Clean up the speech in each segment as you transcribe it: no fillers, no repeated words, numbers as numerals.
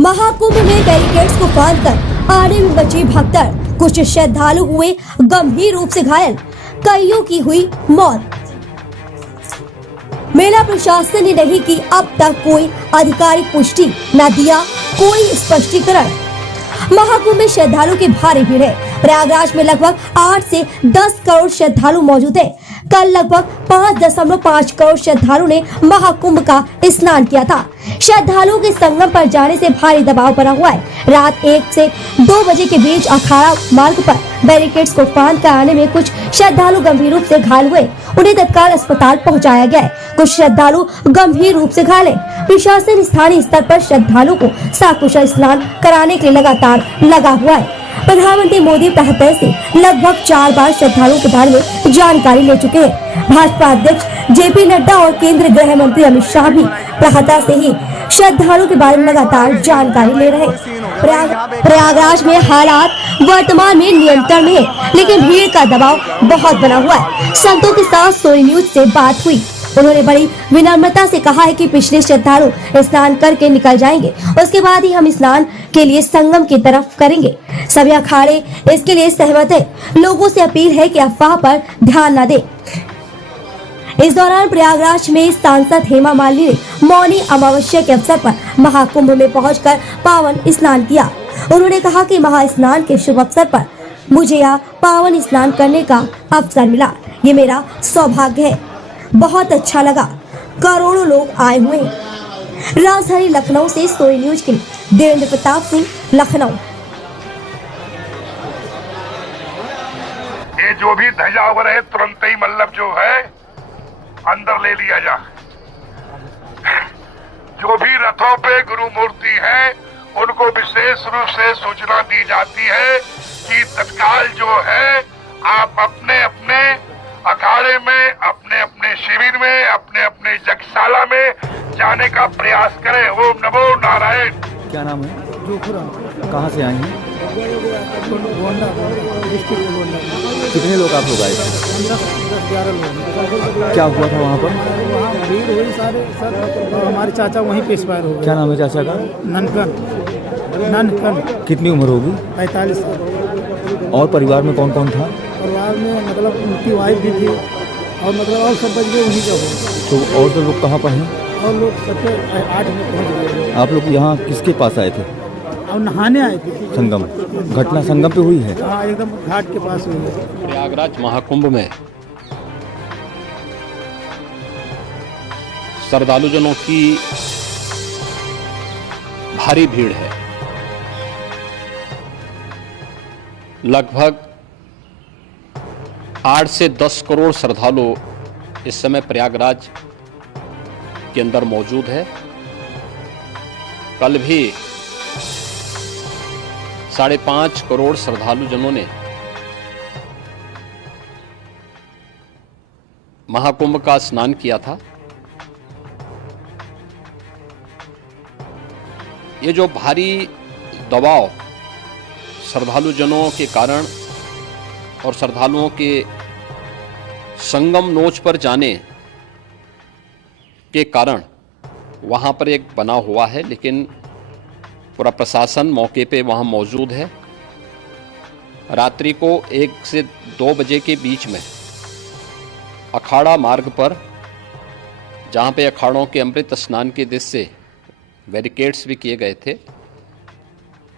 महाकुंभ में बैरिकेड्स को बांधकर आने में बची भगदड़, कुछ श्रद्धालु हुए गंभीर रूप से घायल, कईयों की हुई मौत। मेला प्रशासन ने नहीं की अब तक कोई आधिकारिक पुष्टि, न दिया कोई स्पष्टीकरण। महाकुंभ में श्रद्धालु की भारी भीड़ है। प्रयागराज में लगभग 8 से 10 करोड़ श्रद्धालु मौजूद है। कल लगभग 5.5 करोड़ श्रद्धालु ने महाकुंभ का स्नान किया था। श्रद्धालुओं के संगम पर जाने से भारी दबाव बना हुआ है। रात 1 से 2 बजे के बीच अखाड़ा मार्ग पर बैरिकेड्स को फांद कर आने में कुछ श्रद्धालु गंभीर रूप से घायल हुए। उन्हें तत्काल अस्पताल पहुंचाया गया है। कुछ श्रद्धालु गंभीर रूप से घायल है। प्रशासन स्थानीय स्तर पर श्रद्धालुओं को सकुशल स्नान कराने के लिए लगातार लगा हुआ है। प्रधानमंत्री मोदी पहले से लगभग 4 बार श्रद्धालुओं के बारे में जानकारी ले चुके हैं। भाजपा अध्यक्ष जेपी नड्डा और केंद्रीय गृह मंत्री अमित शाह भी प्रातः से ही श्रद्धालुओं के बारे में लगातार जानकारी ले रहे हैं। प्रयागराज में हालात वर्तमान में नियंत्रण में है, लेकिन भीड़ का दबाव बहुत बना हुआ है। संतों के साथ सोनी न्यूज से बात हुई। उन्होंने बड़ी विनम्रता से कहा है कि पिछले श्रद्धालु स्नान करके निकल जाएंगे, उसके बाद ही हम स्नान के लिए संगम की तरफ करेंगे। सभी अखाड़े इसके लिए सहमत है। लोगों से अपील है कि अफवाह पर ध्यान न दें। इस दौरान प्रयागराज में सांसद हेमा मालिनी ने मौनी अमावस्या के अवसर पर महाकुंभ में पहुंचकर पावन स्नान किया। उन्होंने कहा कि महास्नान के शुभ अवसर पर मुझे यहाँ पावन स्नान करने का अवसर मिला। ये मेरा सौभाग्य है। बहुत अच्छा लगा। करोड़ों लोग आए हुए हैं। राजधानी लखनऊ से सोनी न्यूज के लिए देवेंद्र प्रताप सिंह, लखनऊ। ये जो भी ध्वजावर है तुरंत ही मतलब जो है अंदर ले लिया जा। जो भी रथों पे गुरु मूर्ति है उनको विशेष रूप से सूचना दी जाती है कि तत्काल जो है आप अपने अपने अखाड़े में, अपने अपने शिविर में, अपने अपने जगशाला में जाने का प्रयास करें। ओम नमो नारायण। क्या नाम है? कहाँ से आए हैं? कितने लोग आप लोग आए थे? 10-11 लोग। क्या हुआ था वहाँ पर? वहाँ भीड़ हुई सारे सर। हमारे चाचा वहीं पे एक्सपायर हो गए। क्या नाम है चाचा का? ननकन। कितनी उम्र होगी? 45 साल। और परिवार में कौन कौन था? परिवार में मतलब उनकी वाइफ भी थी और मतलब और सब बच गए उन्हीं का हो। तो और तो लोग कहाँ पर हैं? और लोग 7-8 में पहुँच गए। आप लोग यहाँ किसके पास आए थे? और नहाने आए थे। संगम। घटना संगम पे हुई है? हाँ, एकदम घाट के पास हुई है। प्रयागराज महाकुंभ में श्रद्धालुजनों की भारी भीड़ है। लगभग 8 से 10 करोड़ श्रद्धालु इस समय प्रयागराज के अंदर मौजूद है। कल भी 5.5 करोड़ श्रद्धालु जनों ने महाकुंभ का स्नान किया था। ये जो भारी दबाव श्रद्धालु जनों के कारण और श्रद्धालुओं के संगम नोच पर जाने के कारण वहाँ पर एक बना हुआ है, लेकिन पूरा प्रशासन मौके पे वहाँ मौजूद है। रात्रि को 1 से 2 बजे के बीच में अखाड़ा मार्ग पर, जहाँ पे अखाड़ों के अमृत स्नान के दृश्य से बैरिकेड्स भी किए गए थे,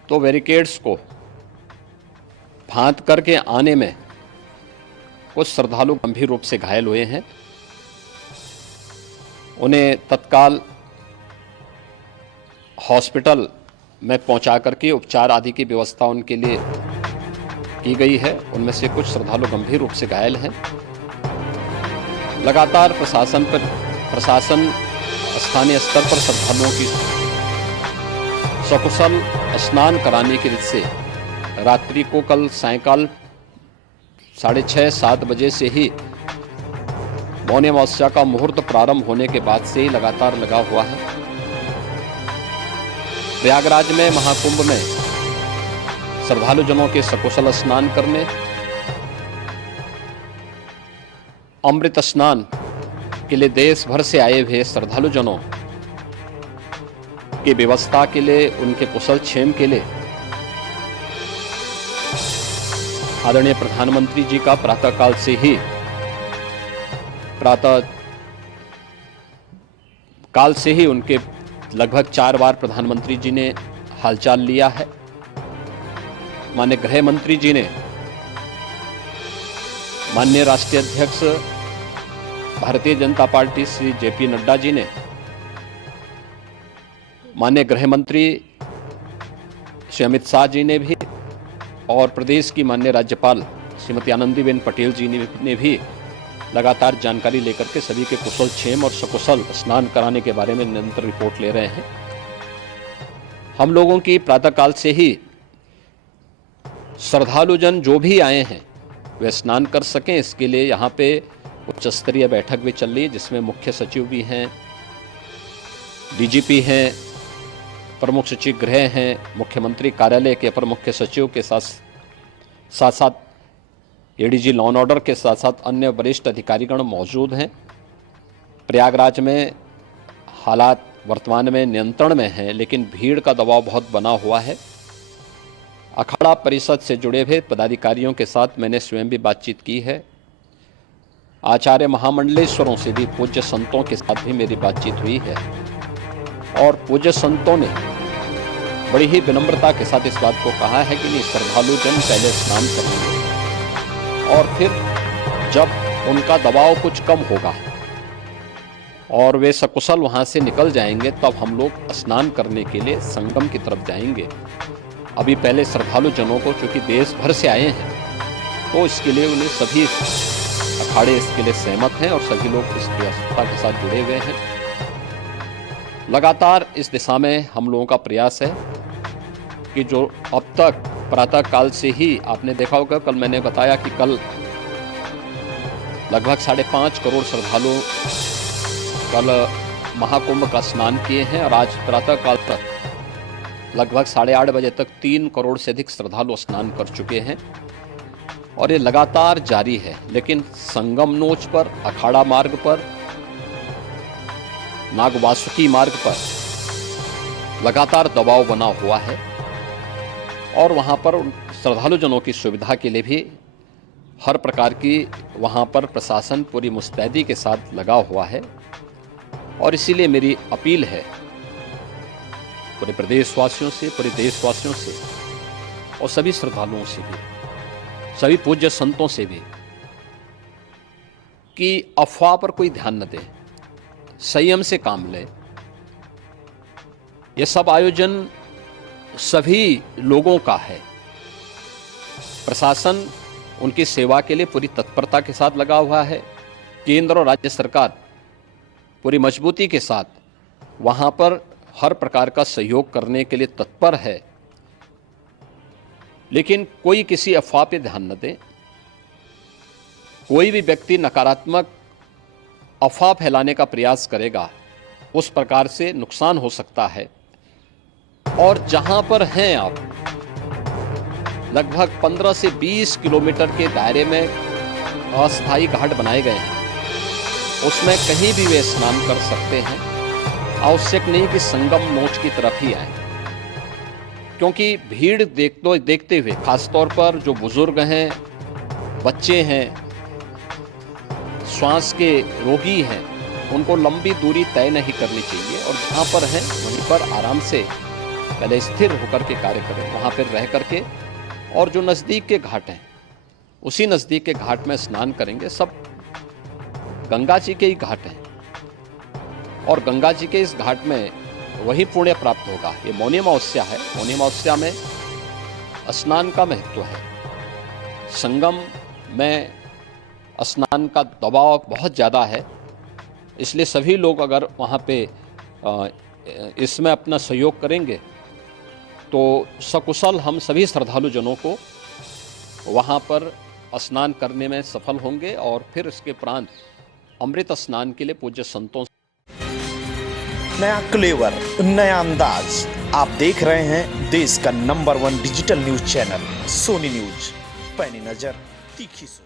तो बैरिकेड्स को फांद करके आने में कुछ श्रद्धालु गंभीर रूप से घायल हुए हैं। उन्हें तत्काल हॉस्पिटल में पहुंचा करके उपचार आदि की व्यवस्था उनके लिए की गई है। उनमें से कुछ श्रद्धालु गंभीर रूप से घायल हैं। लगातार प्रशासन स्थानीय स्तर पर श्रद्धालुओं की सकुशल स्नान कराने के से रात्रि को कल सायंकाल 6:30-7 बजे से ही मौनी अमावस्या का मुहूर्त प्रारंभ होने के बाद से ही लगातार लगा हुआ है। प्रयागराज में महाकुंभ में श्रद्धालु जनों के सकुशल स्नान करने, अमृत स्नान के लिए देश भर से आए हुए श्रद्धालु जनों की व्यवस्था के लिए, उनके कुशल क्षेम के लिए आदरणीय प्रधानमंत्री जी का प्रातःकाल से ही उनके लगभग 4 बार प्रधानमंत्री जी ने हालचाल लिया है। माननीय गृह मंत्री जी ने, माननीय राष्ट्रीय अध्यक्ष भारतीय जनता पार्टी श्री जेपी नड्डा जी ने, माननीय गृह मंत्री श्री अमित शाह जी ने भी, और प्रदेश की माननीय राज्यपाल श्रीमती आनंदीबेन पटेल जी ने भी लगातार जानकारी लेकर के सभी के कुशल क्षेम और सकुशल स्नान कराने के बारे में निरंतर रिपोर्ट ले रहे हैं। हम लोगों की प्रातःकाल से ही श्रद्धालुजन जो भी आए हैं वे स्नान कर सकें, इसके लिए यहाँ पे उच्च स्तरीय बैठक भी चल रही है, जिसमें मुख्य सचिव भी हैं, डीजीपी हैं, प्रमुख सचिव गृह हैं, मुख्यमंत्री कार्यालय के अपर मुख्य सचिव के साथ एडीजी लॉ एंड ऑर्डर के साथ साथ अन्य वरिष्ठ अधिकारीगण मौजूद हैं। प्रयागराज में हालात वर्तमान में नियंत्रण में हैं, लेकिन भीड़ का दबाव बहुत बना हुआ है। अखाड़ा परिषद से जुड़े हुए पदाधिकारियों के साथ मैंने स्वयं भी बातचीत की है। आचार्य महामंडलेश्वरों से भी, पूज्य संतों के साथ भी मेरी बातचीत हुई है, और पूज्य संतों ने बड़ी ही विनम्रता के साथ इस बात को कहा है कि नहीं, श्रद्धालु जन पहले स्नान करेंगे और फिर जब उनका दबाव कुछ कम होगा और वे सकुशल वहाँ से निकल जाएंगे, तब हम लोग स्नान करने के लिए संगम की तरफ जाएंगे। अभी पहले श्रद्धालु जनों को, चूँकि देश भर से आए हैं, तो इसके लिए उन्हें सभी अखाड़े इसके लिए सहमत हैं और सभी लोग इस व्यवस्था के साथ जुड़े हुए हैं। लगातार इस दिशा में हम लोगों का प्रयास है कि जो अब तक प्रातःकाल से ही आपने देखा होगा, कल मैंने बताया कि कल लगभग 5.5 करोड़ श्रद्धालु कल महाकुंभ का स्नान किए हैं, और आज प्रातःकाल तक लगभग 8:30 बजे तक 3 करोड़ से अधिक श्रद्धालु स्नान कर चुके हैं, और ये लगातार जारी है। लेकिन संगम नोच पर, अखाड़ा मार्ग पर, नागवासुकी मार्ग पर लगातार दबाव बना हुआ है, और वहाँ पर श्रद्धालु जनों की सुविधा के लिए भी हर प्रकार की वहाँ पर प्रशासन पूरी मुस्तैदी के साथ लगा हुआ है। और इसीलिए मेरी अपील है पूरे प्रदेशवासियों से, पूरे देशवासियों से, और सभी श्रद्धालुओं से भी, सभी पूज्य संतों से भी, कि अफवाह पर कोई ध्यान न दें, संयम से काम लें। यह सब आयोजन सभी लोगों का है। प्रशासन उनकी सेवा के लिए पूरी तत्परता के साथ लगा हुआ है। केंद्र और राज्य सरकार पूरी मजबूती के साथ वहां पर हर प्रकार का सहयोग करने के लिए तत्पर है। लेकिन कोई किसी अफवाह पे ध्यान न दे। कोई भी व्यक्ति नकारात्मक अफवाह फैलाने का प्रयास करेगा, उस प्रकार से नुकसान हो सकता है। और जहां पर हैं आप, लगभग 15 से 20 किलोमीटर के दायरे में अस्थायी घाट बनाए गए हैं, उसमें कहीं भी वे स्नान कर सकते हैं। आवश्यक नहीं कि संगम नोच की तरफ ही आए, क्योंकि भीड़ देखते हुए, खासतौर पर जो बुजुर्ग हैं, बच्चे हैं, श्वास के रोगी हैं, उनको लंबी दूरी तय नहीं करनी चाहिए, और जहाँ पर हैं वहीं पर आराम से पहले स्थिर होकर के कार्य करें, वहाँ पर रह करके। और जो नज़दीक के घाट हैं, उसी नज़दीक के घाट में स्नान करेंगे। सब गंगा जी के ही घाट हैं, और गंगा जी के इस घाट में वही पुण्य प्राप्त होगा। ये मौनी अमावस्या है। मौनी अमावस्या में स्नान का महत्व है। संगम में स्नान का दबाव बहुत ज़्यादा है, इसलिए सभी लोग अगर वहाँ पे इसमें अपना सहयोग करेंगे तो सकुशल हम सभी श्रद्धालु जनों को वहाँ पर स्नान करने में सफल होंगे, और फिर इसके उपरांत अमृत स्नान के लिए पूज्य संतों। नया क्लेवर, नया अंदाज, आप देख रहे हैं देश का number 1 digital news channel Sony news. पैनी नजर, तीखी सोच।